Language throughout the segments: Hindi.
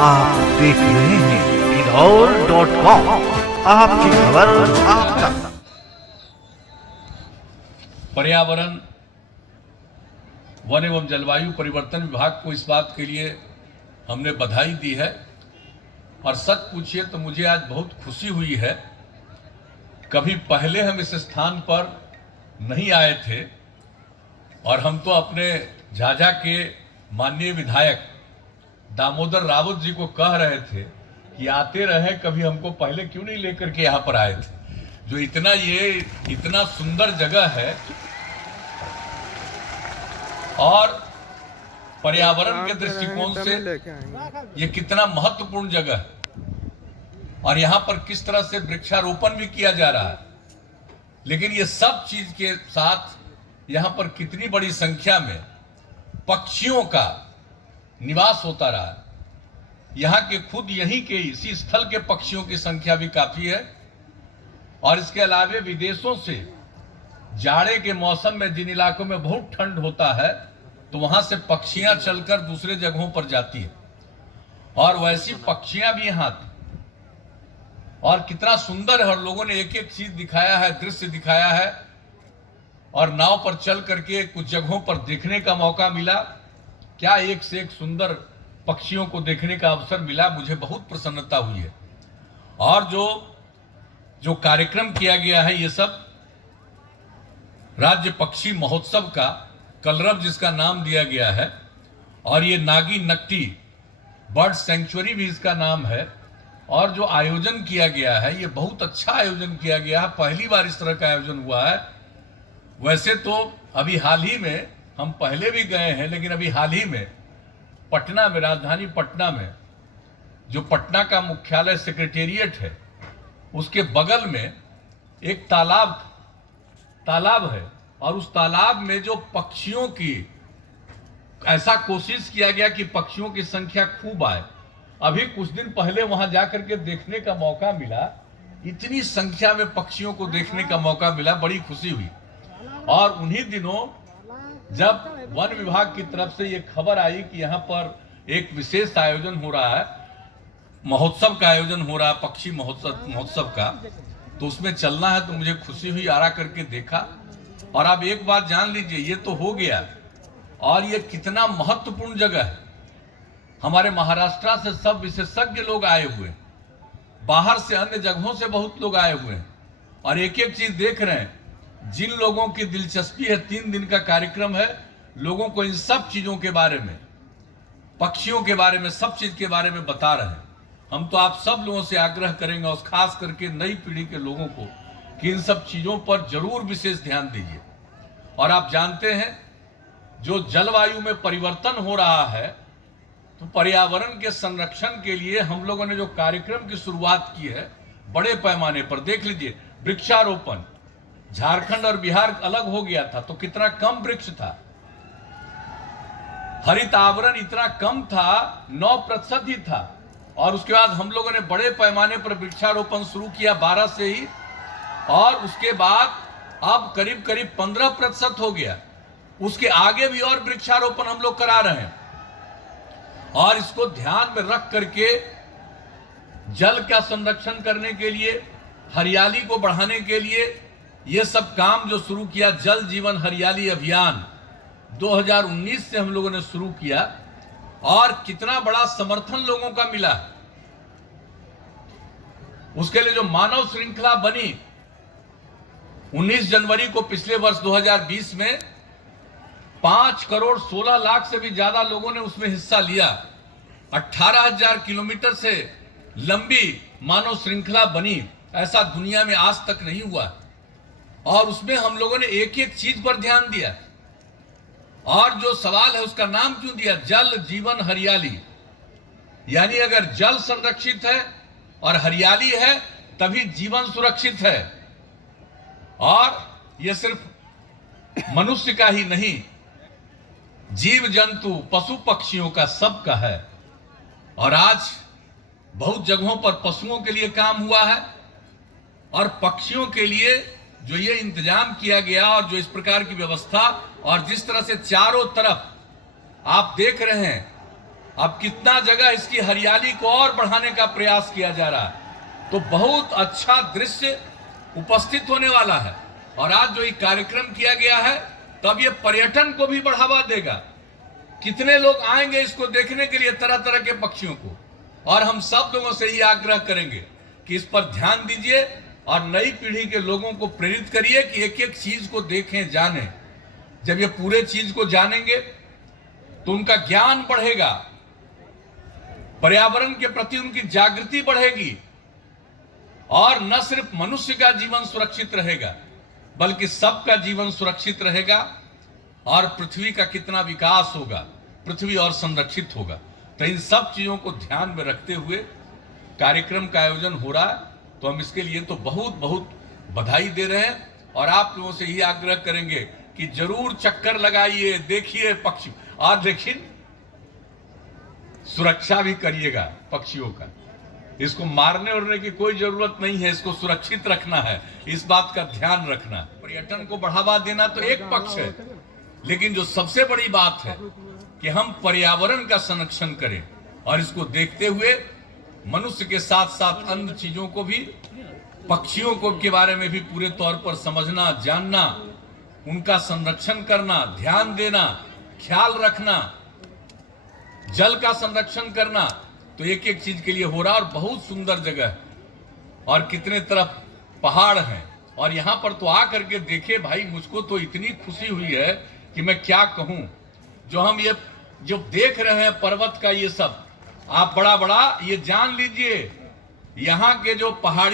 आप देख रहे हैं इंदौर.com, आपकी खबर आपका। पर्यावरण, वन एवं जलवायु परिवर्तन विभाग को इस बात के लिए हमने बधाई दी है और सच पूछिए तो मुझे आज बहुत खुशी हुई है। कभी पहले हम इस स्थान पर नहीं आए थे और हम तो अपने झाझा के माननीय विधायक दामोदर रावत जी को कह रहे थे कि आते रहे, कभी हमको पहले क्यों नहीं लेकर के यहाँ पर आए थे। जो इतना सुंदर जगह है और पर्यावरण के दृष्टिकोण से ये कितना महत्वपूर्ण जगह है और यहाँ पर किस तरह से वृक्षारोपण भी किया जा रहा है। लेकिन ये सब चीज के साथ यहाँ पर कितनी बड़ी संख्या में पक्षियों का निवास होता रहा है। यहाँ के खुद यहीं के इसी स्थल के पक्षियों की संख्या भी काफी है और इसके अलावे विदेशों से जाड़े के मौसम में जिन इलाकों में बहुत ठंड होता है तो वहां से पक्षियां चलकर दूसरे जगहों पर जाती है और वैसी पक्षियां भी यहाँ और कितना सुंदर है। और लोगों ने एक एक चीज दिखाया है, दृश्य दिखाया है और नाव पर चल करके कुछ जगहों पर देखने का मौका मिला। क्या एक से एक सुंदर पक्षियों को देखने का अवसर मिला, मुझे बहुत प्रसन्नता हुई है। और जो कार्यक्रम किया गया है ये सब राज्य पक्षी महोत्सव का, कलरव जिसका नाम दिया गया है, और ये नागी नकटी बर्ड सेंचुरी भी इसका नाम है। और जो आयोजन किया गया है ये बहुत अच्छा आयोजन किया गया है, पहली बार इस तरह का आयोजन हुआ है। वैसे तो अभी हाल ही में हम पहले भी गए हैं, लेकिन अभी हाल ही में पटना में, राजधानी पटना में जो पटना का मुख्यालय सेक्रेटेरिएट है उसके बगल में एक तालाब है और उस तालाब में जो पक्षियों की ऐसा कोशिश किया गया कि पक्षियों की संख्या खूब आए। अभी कुछ दिन पहले वहां जाकर के देखने का मौका मिला, इतनी संख्या में पक्षियों को देखने का मौका मिला, बड़ी खुशी हुई। और उन्हीं दिनों जब वन विभाग की तरफ से ये खबर आई कि यहाँ पर एक विशेष आयोजन हो रहा है, महोत्सव का आयोजन हो रहा है, पक्षी महोत्सव का, तो उसमें चलना है, तो मुझे खुशी हुई, आरा करके देखा। और आप एक बात जान लीजिए, ये तो हो गया और ये कितना महत्वपूर्ण जगह है। हमारे महाराष्ट्र से सब विशेषज्ञ लोग आए हुए, बाहर से अन्य जगहों से बहुत लोग आए हुए हैं और एक एक चीज देख रहे हैं। जिन लोगों की दिलचस्पी है, 3 दिन का कार्यक्रम है, लोगों को इन सब चीजों के बारे में, पक्षियों के बारे में, सब चीज के बारे में बता रहे हैं। हम तो आप सब लोगों से आग्रह करेंगे और खास करके नई पीढ़ी के लोगों को कि इन सब चीजों पर जरूर विशेष ध्यान दीजिए। और आप जानते हैं जो जलवायु में परिवर्तन हो रहा है, तो पर्यावरण के संरक्षण के लिए हम लोगों ने जो कार्यक्रम की शुरुआत की है बड़े पैमाने पर, देख लीजिए, वृक्षारोपण। झारखंड और बिहार अलग हो गया था तो कितना कम वृक्ष था, हरित आवरण इतना कम था, 9% ही था। और उसके बाद हम लोगों ने बड़े पैमाने पर वृक्षारोपण शुरू किया 12 से ही, और उसके बाद अब करीब 15% हो गया। उसके आगे भी और वृक्षारोपण हम लोग करा रहे हैं और इसको ध्यान में रख करके जल का संरक्षण करने के लिए, हरियाली को बढ़ाने के लिए ये सब काम जो शुरू किया, जल जीवन हरियाली अभियान 2019 से हम लोगों ने शुरू किया और कितना बड़ा समर्थन लोगों का मिला। उसके लिए जो मानव श्रृंखला बनी 19 जनवरी को पिछले वर्ष 2020 में 5 करोड़ 16 लाख से भी ज्यादा लोगों ने उसमें हिस्सा लिया। 18,000 किलोमीटर से लंबी मानव श्रृंखला बनी, ऐसा दुनिया में आज तक नहीं हुआ। और उसमें हम लोगों ने एक एक चीज पर ध्यान दिया और जो सवाल है उसका नाम क्यों दिया, जल जीवन हरियाली। यानी अगर जल संरक्षित है और हरियाली है तभी जीवन सुरक्षित है। और यह सिर्फ मनुष्य का ही नहीं, जीव जंतु पशु पक्षियों का, सबका है। और आज बहुत जगहों पर पशुओं के लिए काम हुआ है और पक्षियों के लिए जो ये इंतजाम किया गया और जो इस प्रकार की व्यवस्था और जिस तरह से चारों तरफ आप देख रहे हैं अब कितना जगह इसकी हरियाली को और बढ़ाने का प्रयास किया जा रहा है। तो बहुत अच्छा दृश्य उपस्थित होने वाला है। और आज जो ये कार्यक्रम किया गया है, तब ये पर्यटन को भी बढ़ावा देगा। कितने लोग आएंगे इसको देखने के लिए, तरह तरह के पक्षियों को। और हम सब लोगों से ही आग्रह करेंगे कि इस पर ध्यान दीजिए और नई पीढ़ी के लोगों को प्रेरित करिए कि एक एक चीज को देखें, जानें। जब ये पूरे चीज को जानेंगे तो उनका ज्ञान बढ़ेगा, पर्यावरण के प्रति उनकी जागृति बढ़ेगी, और न सिर्फ मनुष्य का जीवन सुरक्षित रहेगा बल्कि सबका जीवन सुरक्षित रहेगा, और पृथ्वी का कितना विकास होगा, पृथ्वी और संरक्षित होगा। तो इन सब चीजों को ध्यान में रखते हुए कार्यक्रम का आयोजन हो रहा है। तो हम इसके लिए तो बहुत बहुत बधाई दे रहे हैं, और आप लोगों से यही आग्रह करेंगे कि जरूर चक्कर लगाइए, देखिए पक्षी, और देखिए सुरक्षा भी करिएगा पक्षियों का। इसको मारने उड़ने की कोई जरूरत नहीं है, इसको सुरक्षित रखना है, इस बात का ध्यान रखना। पर्यटन को बढ़ावा देना तो एक पक्ष है, लेकिन जो सबसे बड़ी बात है कि हम पर्यावरण का संरक्षण करें, और इसको देखते हुए मनुष्य के साथ साथ अन्य चीजों को भी, पक्षियों को के बारे में भी पूरे तौर पर समझना, जानना, उनका संरक्षण करना, ध्यान देना, ख्याल रखना, जल का संरक्षण करना। तो एक एक चीज के लिए हो रहा है, और बहुत सुंदर जगह है, और कितने तरफ पहाड़ हैं। और यहाँ पर तो आ करके देखे भाई, मुझको तो इतनी खुशी हुई है कि मैं क्या कहूँ। जो हम ये जो देख रहे हैं पर्वत का, ये सब आप बड़ा बड़ा ये जान लीजिए, यहाँ के जो पहाड़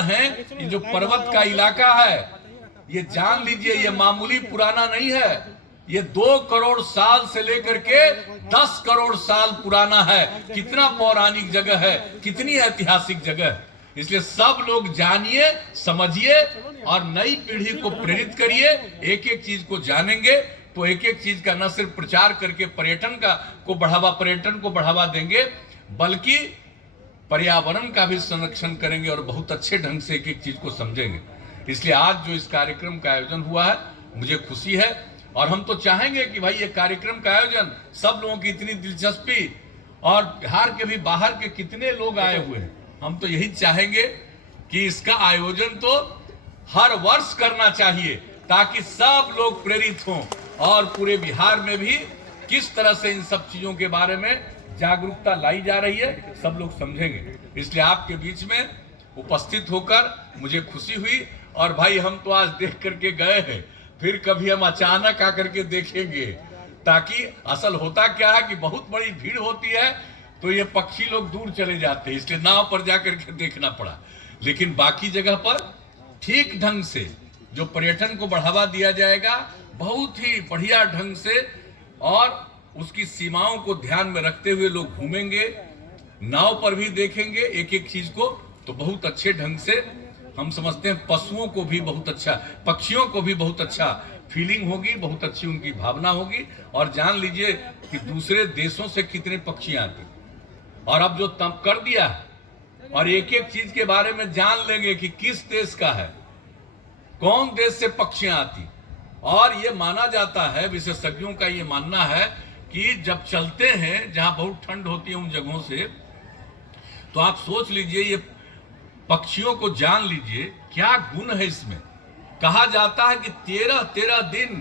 हैं, ये जो पर्वत का इलाका है, ये जान लीजिए ये मामूली पुराना नहीं है। ये 2 करोड़ साल से लेकर के 10 करोड़ साल पुराना है। कितना पौराणिक जगह है, कितनी ऐतिहासिक जगह है। इसलिए सब लोग जानिए, समझिए, और नई पीढ़ी को प्रेरित करिए। एक एक चीज को जानेंगे तो एक एक चीज का न सिर्फ प्रचार करके पर्यटन को बढ़ावा देंगे, बल्कि पर्यावरण का भी संरक्षण करेंगे, और बहुत अच्छे ढंग से एक एक चीज को समझेंगे। इसलिए आज जो इस कार्यक्रम का आयोजन हुआ है, मुझे खुशी है। और हम तो चाहेंगे कि भाई ये कार्यक्रम का आयोजन, सब लोगों की इतनी दिलचस्पी, और बिहार के भी बाहर के कितने लोग आए हुए हैं, हम तो यही चाहेंगे कि इसका आयोजन तो हर वर्ष करना चाहिए, ताकि सब लोग प्रेरित हों, और पूरे बिहार में भी किस तरह से इन सब चीजों के बारे में जागरूकता लाई जा रही है, सब लोग समझेंगे। इसलिए आपके बीच में उपस्थित होकर मुझे खुशी हुई। और भाई हम तो आज देख करके गए हैं, फिर कभी हम अचानक आकर के देखेंगे, ताकि असल होता क्या है कि बहुत बड़ी भीड़ होती है तो ये पक्षी लोग दूर चले जाते हैं, इसलिए नाव पर जाकर के देखना पड़ा। लेकिन बाकी जगह पर ठीक ढंग से जो पर्यटन को बढ़ावा दिया जाएगा, बहुत ही बढ़िया ढंग से, और उसकी सीमाओं को ध्यान में रखते हुए लोग घूमेंगे, नाव पर भी देखेंगे एक एक चीज को। तो बहुत अच्छे ढंग से हम समझते हैं पशुओं को भी बहुत अच्छा, पक्षियों को भी बहुत अच्छा फीलिंग होगी, बहुत अच्छी उनकी भावना होगी। और जान लीजिए कि दूसरे देशों से कितने पक्षी आते, और अब जो तब कर दिया है, और एक एक चीज के बारे में जान लेंगे कि किस देश का है, कौन देश से पक्षियां आती। और ये माना जाता है, विशेषज्ञों का ये मानना है कि जब चलते हैं जहां बहुत ठंड होती है उन जगहों से, तो आप सोच लीजिए, ये पक्षियों को जान लीजिए क्या गुण है इसमें। कहा जाता है कि 13 दिन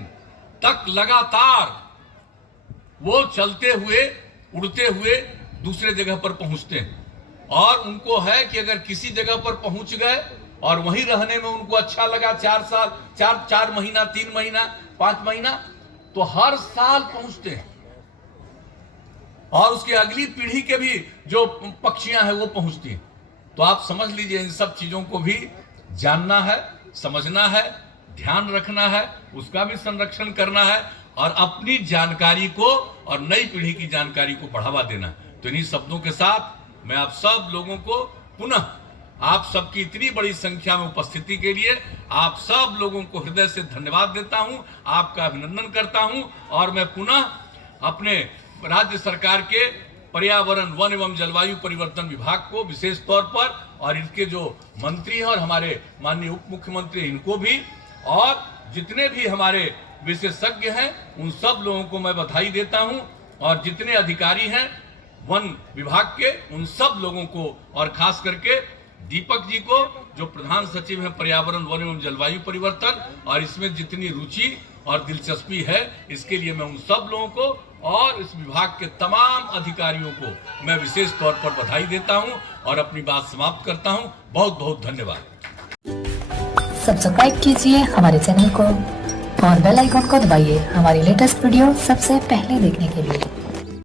तक लगातार वो चलते हुए, उड़ते हुए दूसरे जगह पर पहुंचते हैं, और उनको है कि अगर किसी जगह पर पहुंच गए और वहीं रहने में उनको अच्छा लगा, 4 साल, 4 महीना, 3 महीना, 5 महीना, तो हर साल पहुंचते हैं, और उसकी अगली पीढ़ी के भी जो पक्षियां हैं वो पहुंचती हैं। तो आप समझ लीजिए, इन सब चीजों को भी जानना है, समझना है, ध्यान रखना है, उसका भी संरक्षण करना है, और अपनी जानकारी को और नई पीढ़ी की जानकारी को बढ़ावा देना। तो इन्हीं शब्दों के साथ मैं आप सब लोगों को पुनः, आप सबकी इतनी बड़ी संख्या में उपस्थिति के लिए आप सब लोगों को हृदय से धन्यवाद देता हूं, आपका अभिनंदन करता हूं। और मैं पुनः अपने राज्य सरकार के पर्यावरण, वन एवं जलवायु परिवर्तन विभाग को विशेष तौर पर, और इनके जो मंत्री हैं और हमारे माननीय उप मुख्यमंत्री, इनको भी, और जितने भी हमारे विशेषज्ञ हैं, उन सब लोगों को मैं बधाई देता हूं। और जितने अधिकारी हैं वन विभाग के, उन सब लोगों को, और खास करके दीपक जी को जो प्रधान सचिव हैं पर्यावरण वन एवं जलवायु परिवर्तन, और इसमें जितनी रुचि और दिलचस्पी है, इसके लिए मैं उन सब लोगों को और इस विभाग के तमाम अधिकारियों को मैं विशेष तौर पर बधाई देता हूं और अपनी बात समाप्त करता हूं। बहुत बहुत धन्यवाद। सब्सक्राइब कीजिए हमारे चैनल को और बेल आइकॉन को दबाइए हमारी लेटेस्ट वीडियो सबसे पहले देखने के लिए।